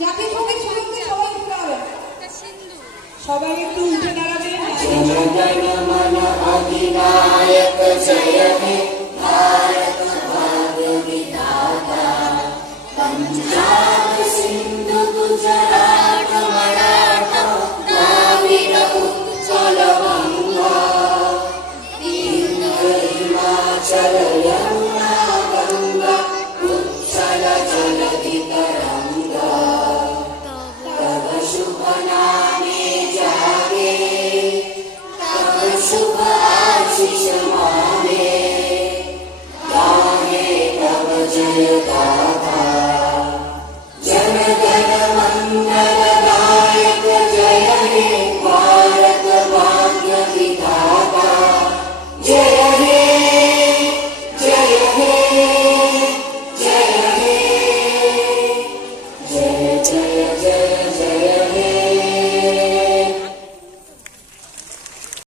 জাতীয় সঙ্গীত শুনতে সবাই উঠতে হবে, সবাই একটু উঠে দাঁড়াবে। জয় জয় মন অধিনায়ক জয় হে ভারত